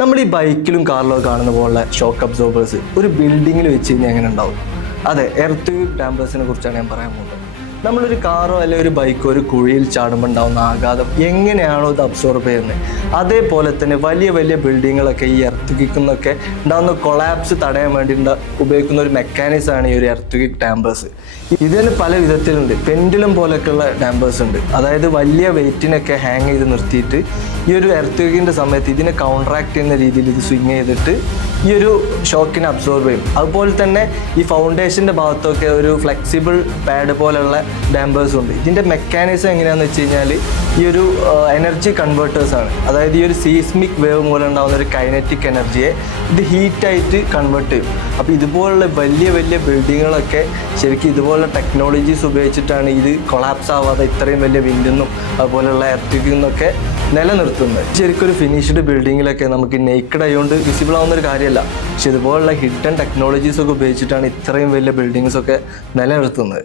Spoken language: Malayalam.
നമ്മൾ ഈ ബൈക്കിലും കാറിലും കാണുന്ന പോലുള്ള ഷോക്ക് അബ്സോർബേഴ്സ് ഒരു ബിൽഡിങ്ങിൽ വെച്ച് കഴിഞ്ഞാൽ എങ്ങനെ ഉണ്ടാവും? അതെ, എർത്ത് ഡാമ്പേഴ്സിനെ കുറിച്ചാണ് ഞാൻ പറയാൻ പോകുന്നത്. നമ്മളൊരു കാറോ അല്ലെങ്കിൽ ഒരു ബൈക്കോ ഒരു കുഴിയിൽ ചാടുമ്പോൾ ഉണ്ടാകുന്ന ആഘാതം എങ്ങനെയാണോ ഇത് അബ്സോർബ് ചെയ്യുന്നത്, അതേപോലെ തന്നെ വലിയ വലിയ ബിൽഡിങ്ങുകളൊക്കെ ഈ എർത്തുകിക്കുന്നൊക്കെ ഉണ്ടാകുന്ന കൊളാപ്സ് തടയാൻ വേണ്ടി ഉപയോഗിക്കുന്ന ഒരു മെക്കാനിസമാണ് ഈ ഒരു എർത്തുകിക് ഡാമ്പേഴ്സ്. ഇതിന് പല വിധത്തിലുണ്ട്. പെൻഡുലം പോലെയൊക്കെയുള്ള ഡാമ്പേഴ്സ് ഉണ്ട്. അതായത് വലിയ വെയിറ്റിനൊക്കെ ഹാങ് ചെയ്ത് നിർത്തിയിട്ട് ഈ ഒരു എർത്തുകിക്കിൻ്റെ സമയത്ത് ഇതിനെ കൗണ്ടറാക്ട് ചെയ്യുന്ന രീതിയിൽ ഇത് സ്വിങ് ചെയ്തിട്ട് ഈ ഒരു ഷോക്കിനെ അബ്സോർബ് ചെയ്യും. അതുപോലെ തന്നെ ഈ ഫൗണ്ടേഷൻ്റെ ഭാഗത്തൊക്കെ ഒരു ഫ്ലെക്സിബിൾ പാഡ് പോലെയുള്ള ഡാമ്പേഴ്സും ഉണ്ട്. ഇതിൻ്റെ മെക്കാനിസം എങ്ങനെയാണെന്ന് വെച്ച് കഴിഞ്ഞാൽ ഈ ഒരു എനർജി കൺവേർട്ടേഴ്സാണ്. അതായത് ഈ ഒരു സീസ്മിക് വേവ് മൂലം ഉണ്ടാകുന്ന ഒരു കൈനറ്റിക് എനർജിയെ ഇത് ഹീറ്റായിട്ട് കൺവേർട്ട് ചെയ്യും. അപ്പോൾ ഇതുപോലുള്ള വലിയ വലിയ ബിൽഡിങ്ങുകളൊക്കെ ശരിക്കും ഇതുപോലുള്ള ടെക്നോളജീസ് ഉപയോഗിച്ചിട്ടാണ് ഇത് കൊളാപ്സ് ആവാതെ ഇത്രയും വലിയ വിൻഡെന്നും അതുപോലെയുള്ള എർത്തിക്കുന്നൊക്കെ നിലനിർത്തുന്നത്. ശരിക്കും ഒരു ഫിനിഷ്ഡ് ബിൽഡിങ്ങിലൊക്കെ നമുക്ക് നെയ്ക്കഡ് ആയതുകൊണ്ട് വിസിബിൾ ആവുന്ന ഒരു കാര്യമല്ല. പക്ഷെ ഇതുപോലുള്ള ഹിഡൻ ടെക്നോളജീസ് ഒക്കെ ഉപയോഗിച്ചിട്ടാണ് ഇത്രയും വലിയ ബിൽഡിങ്സ് ഒക്കെ നിലനിർത്തുന്നത്.